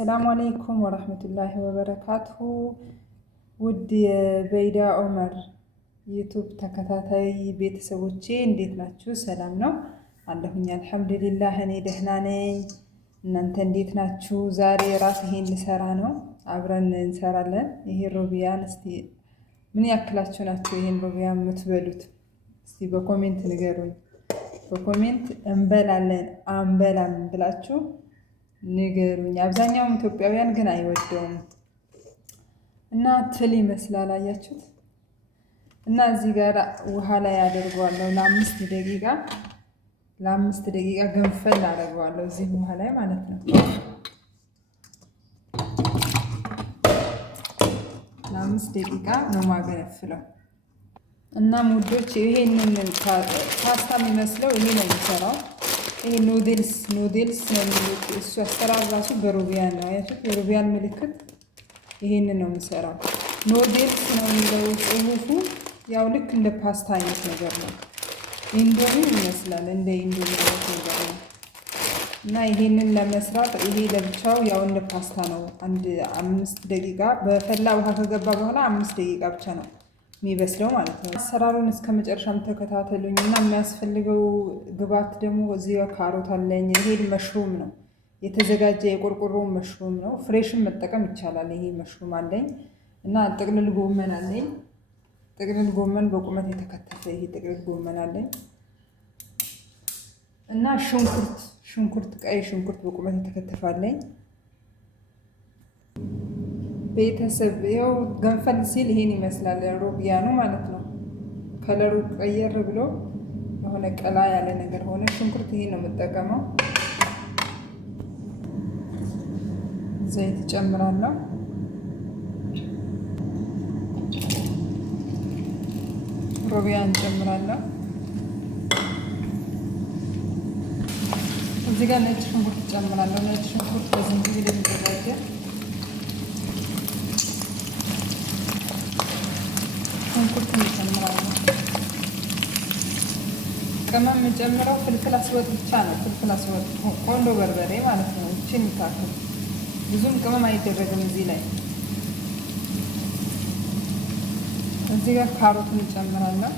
አሰላሙ አለይኩም ወረህመቱላሂ ወበረካቱሁ። ውድ የበይዳ ዑመር ዩቱብ ተከታታይ ቤተሰቦቼ እንዴት ናችሁ? ሰላም ነው አለሁኝ። አልሐምዱሊላህ እኔ ደህና ነኝ። እናንተ እንዴት ናችሁ? ዛሬ ራስ ይሄን ልሰራ ነው፣ አብረን እንሰራለን። ይሄ ሮቢያን እስቲ ምን ያክላችሁ ናችሁ ይሄን ሮቢያን የምትበሉት? እስቲ በኮሜንት ንገሩኝ። በኮሜንት እንበላለን አንበላም ብላችሁ ንገሩኝ። አብዛኛውም ኢትዮጵያውያን ግን አይወደውም እና ትል ይመስላል አያችሁት። እና እዚህ ጋር ውሃ ላይ አደርገዋለሁ ለአምስት ደቂቃ ገንፈል አደርገዋለሁ እዚህ ውሃ ላይ ማለት ነው። ለ5 ደቂቃ ነው ማገነፍለው። እና ሙዶች ይሄንን ፓስታ የሚመስለው ይሄ ነው የሚሰራው። ይሄ ኑድልስ ነው የሚሉት። እሱ አሰራር ራሱ በሩቢያን ነው አያችሁት። የሩቢያን ምልክት ይሄንን ነው የሚሰራው። ኑድልስ ነው የሚለው ጽሁፉ። ያው ልክ እንደ ፓስታ አይነት ነገር ነው። ኢንዶሚ ይመስላል፣ እንደ ኢንዶሚ አይነት ነገር ነው። እና ይሄንን ለመስራት ይሄ ለብቻው ያው እንደ ፓስታ ነው። 5 ደቂቃ በፈላ ውሃ ከገባ በኋላ 5 ደቂቃ ብቻ ነው የሚበስለው ማለት ነው። አሰራሩን እስከ መጨረሻም ተከታተሉኝ። እና የሚያስፈልገው ግብአት ደግሞ እዚህ ካሮት አለኝ። ይሄ መሽሩም ነው የተዘጋጀ የቆርቆሮ መሽሩም ነው። ፍሬሽን መጠቀም ይቻላል። ይሄ መሽሩም አለኝ እና ጥቅልል ጎመን አለኝ። ጥቅልል ጎመን በቁመት የተከተፈ ይሄ ጥቅልል ጎመን አለኝ እና ሽንኩርት ቀይ ሽንኩርት በቁመት የተከተፈ አለኝ። ቤተሰብ ይኸው ገንፈል ሲል ይሄን ይመስላል ሮቢያኑ ማለት ነው። ከለሩ ቀየር ብሎ የሆነ ቀላ ያለ ነገር ሆነ። ሽንኩርት ይሄን ነው የምጠቀመው። ዘይት ጨምራለሁ። ሮቢያን ጨምራለሁ። እዚህ ጋር ነጭ ሽንኩርት ጨምራለሁ። ነጭ ሽንኩርት በዝንጅብል የተዘጋጀ ሽንኩርት እንጨምራለን። ቅመም የምጨምረው ፍልፍል አስወጥ ብቻ ነው። ፍልፍል አስወጥ ቆንጆ በርበሬ ማለት ነው። እቺን ታክል ብዙም ቅመም አይደረግም እዚህ ላይ። እዚህ ጋር ካሮት እንጨምራለን።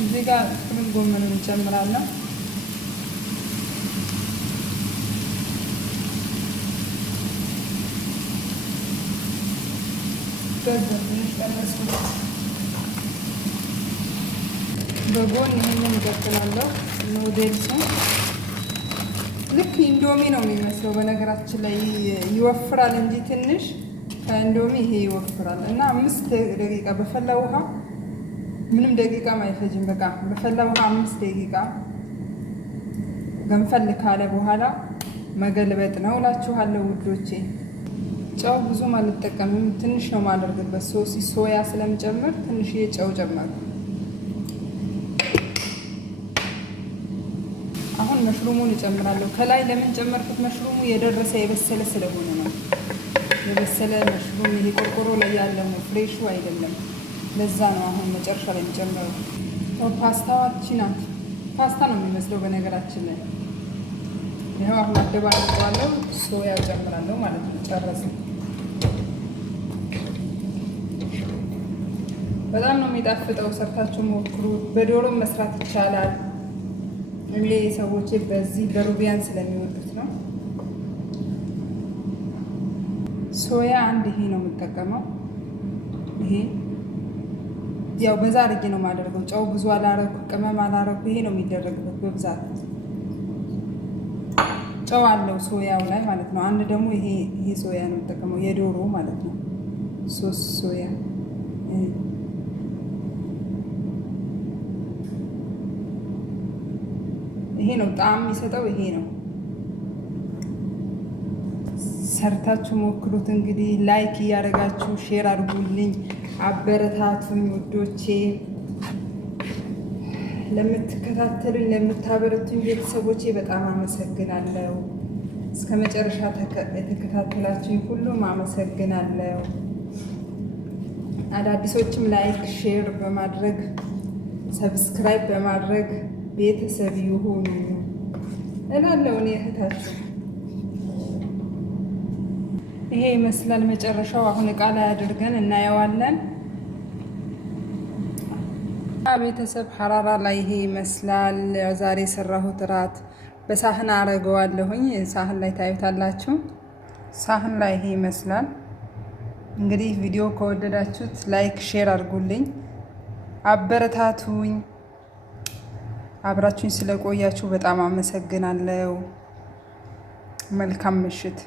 እዚህ ጋር ጥቅልል ጎመን እንጨምራለን። በጎን ይሄንን እቀጥላለሁ። ኑድልስ ልክ ኢንዶሚ ነው የሚመስለው። በነገራችን ላይ ይወፍራል እንጂ ትንሽ ከኢንዶሚ ይሄ ይወፍራል። እና 5 ደቂቃ በፈላ ውሃ ምንም ደቂቃም አይፈጅም። በቃ በፈላ ውሃ 5 ደቂቃ ገንፈል ካለ በኋላ መገልበጥ ነው እላችኋለሁ ውዶቼ። ጨው ብዙም አልጠቀምም፣ ትንሽ ነው የማደርግበት። ሶያ ስለምጨምር ትንሽ ጨው ጨመር። አሁን መሽሩሙን እጨምራለሁ። ከላይ ለምን ጨመርኩት? መሽሩሙ የደረሰ የበሰለ ስለሆነ ነው። የበሰለ መሽሩም ይሄ ቆርቆሮ ላይ ያለ ነው፣ ፍሬሹ አይደለም። ለዛ ነው አሁን መጨረሻ ላይ የጨመረው። ፓስታዋቺ ናት። ፓስታ ነው የሚመስለው በነገራችን ላይ። ይኸው አሁን አደባልቀዋለሁ። ሶያ ጨምራለሁ ማለት ነው። ጨረስን። በጣም ነው የሚጣፍጠው። ሰርታችሁ ሞክሩ። በዶሮም መስራት ይቻላል። እኔ ሰዎች በዚህ በሩቢያን ስለሚወዱት ነው። ሶያ አንድ ይሄ ነው የምጠቀመው። ይሄ ያው በዛ አድርጌ ነው የማደርገው። ጨው ብዙ አላረኩ፣ ቅመም አላረኩ። ይሄ ነው የሚደረግበት በብዛት ጨው አለው ሶያው ላይ ማለት ነው። አንድ ደግሞ ይሄ ሶያ ነው የምጠቀመው የዶሮ ማለት ነው። 3 ሶያ ይሄ ነው ጣዕም የሚሰጠው። ይሄ ነው። ሰርታችሁ ሞክሩት። እንግዲህ ላይክ እያደረጋችሁ ሼር አድርጉልኝ፣ አበረታቱኝ ውዶቼ። ለምትከታተሉኝ ለምታበረቱኝ ቤተሰቦቼ በጣም አመሰግናለሁ። እስከ መጨረሻ የተከታተላችሁኝ ሁሉም አመሰግናለሁ። አዳዲሶችም ላይክ ሼር በማድረግ ሰብስክራይብ በማድረግ ቤተሰብ ይሁኑ። እላለሁ እኔ እህታችሁ። ይሄ ይመስላል መጨረሻው። አሁን እቃ ላይ አድርገን እናየዋለን። ቤተሰብ ሐራራ ላይ ይሄ ይመስላል። ዛሬ የሰራሁት እራት በሳህን አረገዋለሁኝ። ሳህን ላይ ታዩታላችሁ። ሳህን ላይ ይሄ ይመስላል። እንግዲህ ቪዲዮ ከወደዳችሁት ላይክ፣ ሼር አድርጉልኝ፣ አበረታቱኝ። አብራችሁኝ ስለቆያችሁ በጣም አመሰግናለሁ። መልካም ምሽት።